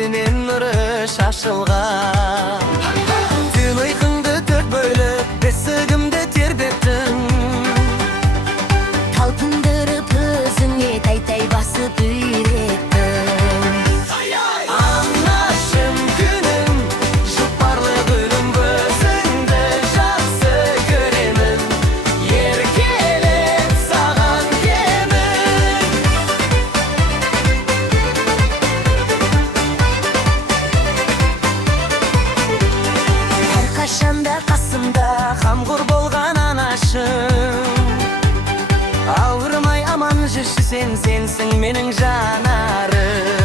Gözünün nuru şaşılgan. Tüm uykungdu dört bölüp besігimді тербеттің. Talpındırıp özüne tay tay basıp ürettin. Anlaşım günüm, жұпарлы гүлім, өзіңді жақсы көремін. Еркелеп саған кемін. Әрқашанда Қасымда қамқор болған анашым. Ауырмай аман жүрші сен, сенсің менің жанарым.